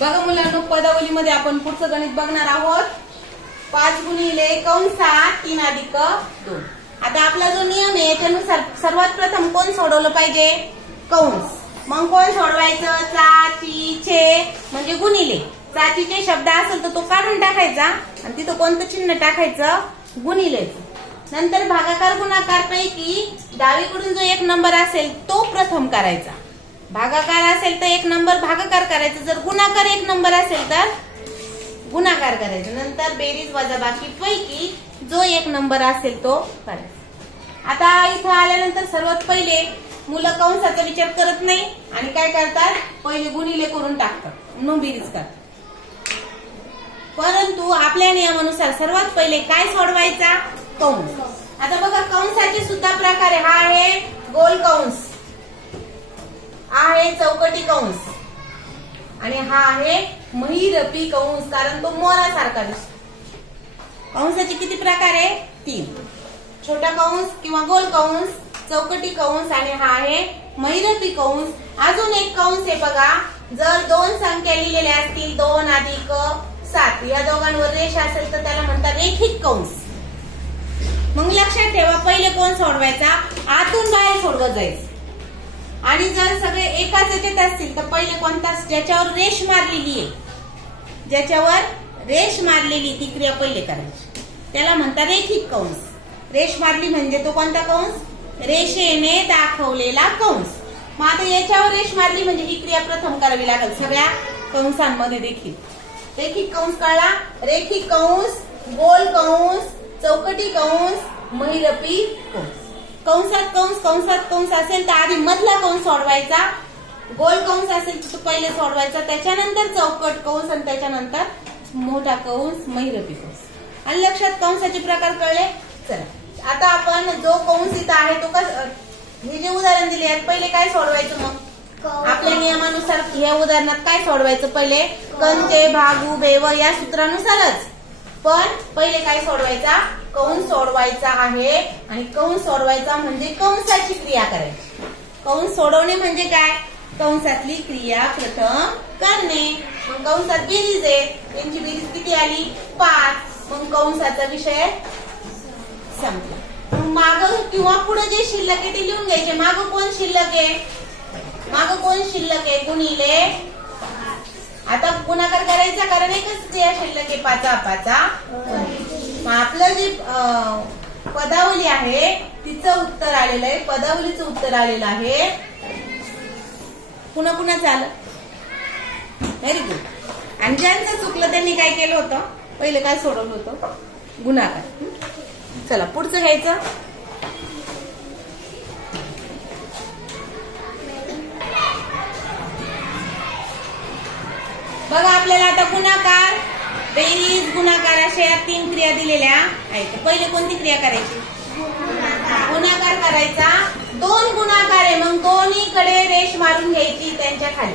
बघा मुलांनो, पदावलीमध्ये आपण पुढचं गणित बघणार आहोत. 5 गुणिले कंसात 3 अधिक 2. आता आपला जो नियम आहे त्यानुसार सर्वात प्रथम कोण सोडवलं पाहिजे? कंस. मग कोण सोडवायचं? चा, ची, छे म्हणजे गुणिले. चाचीचे शब्द असेल तर तो काढून टाकायचा आणि तिथं कोणतं चिन्ह टाकायचं? गुणिलेचं. नंतर भागाकार गुणाकार पैकी डावीकडून जो एक नंबर असेल तो प्रथम करायचा. भागाकार असेल तर एक नंबर भागाकार करायचा. जर गुणाकार एक नंबर असेल तर गुणाकार करायचा. नंतर बेरीज वजाबाकी पैकी जो एक नंबर असेल तो करायचा. आता इथं आल्यानंतर सर्वात पहिले मुलं कंसाचा विचार करत नाही आणि काय करतात? पहिले गुणिले करून टाकतात, न बेरीज करतात. परंतु आपल्या नियमानुसार सर्वात पहिले काय सोडवायचा? कंस. आता बघा, कंसाचे सुद्धा प्रकार आहे. हा आहे गोल कंस, आहे चौकटी कंस आणि हा आहे महिरपी कंस, कारण तो मोरासारखा दिसतो. कंसाचे किती प्रकार आहे? 3. छोटा कंस किंवा गोल कंस, चौकटी कंस आणि हा आहे महिरपी कंस. अजून एक कंस आहे बघा, जर 2 संख्या लिहिलेल्या असतील 2 अधिक 7 या दोघांवर रेष असेल तर त्याला म्हणतात रेखिक कंस. मग लक्षात ठेवा, पहिले कोण सोडवायचा? आतून बाहेर सोडवत जायचं. आणि जर सगळे एकाच याच्यात असतील तर पहिले कोणता? ज्याच्यावर रेष मारलेली आहे, ज्याच्यावर रेष मारलेली ती क्रिया पहिले करायची, त्याला म्हणतात रेखिक कंस. रेष मारली म्हणजे तो कोणता कंस? रेषेने दाखवलेला कंस. मग आता याच्यावर रेष मारली म्हणजे ही क्रिया प्रथम करावी लागेल सगळ्या कंसांमध्ये देखील. रेखिक कंस कळला? रेखिक कंस, गोल कंस, चौकटी कंस, महिरपी कंस. कंसात कंस असेल तर आधी मधला कंस सोडवायचा. गोल कंस असेल तर पहिले सोडवायचा, त्याच्यानंतर चौकट कंस आणि त्याच्यानंतर मोठा कंस, महिरपी कंस. आणि लक्षात कंसाचे प्रकार कळले. चला आता आपण जो कंस इथं आहे तो हे जे उदाहरण दिले आहेत पहिले काय सोडवायचं? मग आपल्या नियमानुसार या उदाहरणात काय सोडवायचं? पहिले कंचे भागू बेव या सूत्रानुसारच. पण पहिले काय सोडवायचा? कंस सोडवायचा आहे. आणि कंस सोडवायचा म्हणजे कंसाची क्रिया करायची. कंस सोडवणे म्हणजे काय? कंसातली क्रिया प्रथम करणे. मग कंसात बेरीज आहे, त्यांची बेरीज किती आली? 5. मग कंसाचा विषय संपला. माग किंवा पुढे जे शिल्लक आहे ते लिहून घ्यायचे. माग कोण शिल्लक आहे? माग कोण शिल्लक आहे? गुणिले. आता गुणाकार करायचा कारण एकच क्रिया शिल्लक आहे, 5 आपलं जे पदावली आहे तिचं उत्तर आलेलं आहे, पदावलीचं उत्तर आलेलं आहे. पुन्हा पुन्हा चाल. Very good. आणि ज्यांचं चुकलं त्यांनी काय केलं होतं? पहिले काय सोडवलं होतं? गुणाकार. चला पुढचं घ्यायचं. बघा, आपल्याला आता गुणाकार, बेरीज, गुणाकार अशा 3 क्रिया दिलेल्या आहेत. पहिले कोणती क्रिया करायची? गुणाकार करायचा. 2 गुणाकार आहे, मग दोन्हीकडे रेष मारून घ्यायची त्यांच्या खाली.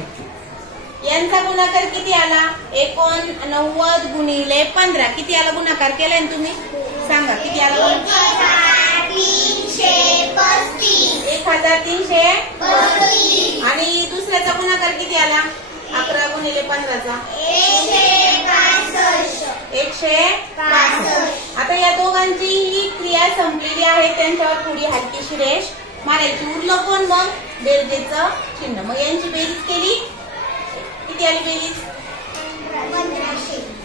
यांचा गुणाकार किती आला? 89 गुणिले 15. किती आला गुणाकार केलाय ना तुम्ही? सांगा किती आला? 1335. आणि दुसऱ्याचा गुणाकार किती आला? 11 गुणिले 15चा 165. आता या दोघांची ही क्रिया संपलेली आहे. त्यांच्यावर थोडी हलकीशी रेष मारायची. उरलं कोण? मग बेरजेचं चिन्ह. मग यांची बेरीज केली. किती आली बेरीज?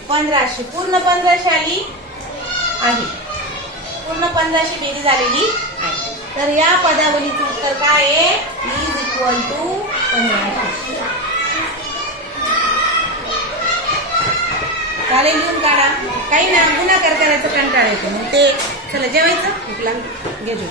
1500. पूर्ण 1500 आली आहे. पूर्ण 1500 बेरीज आलेली आहे. तर या पदावलीचं उत्तर काय आहे? Is equal to 1500. चालेल, लिहून काढा. काही ना गुणाकार करायचं कंटाळा येतो. मग ते चला जेवायचं, भूक लागली, घे जेवू.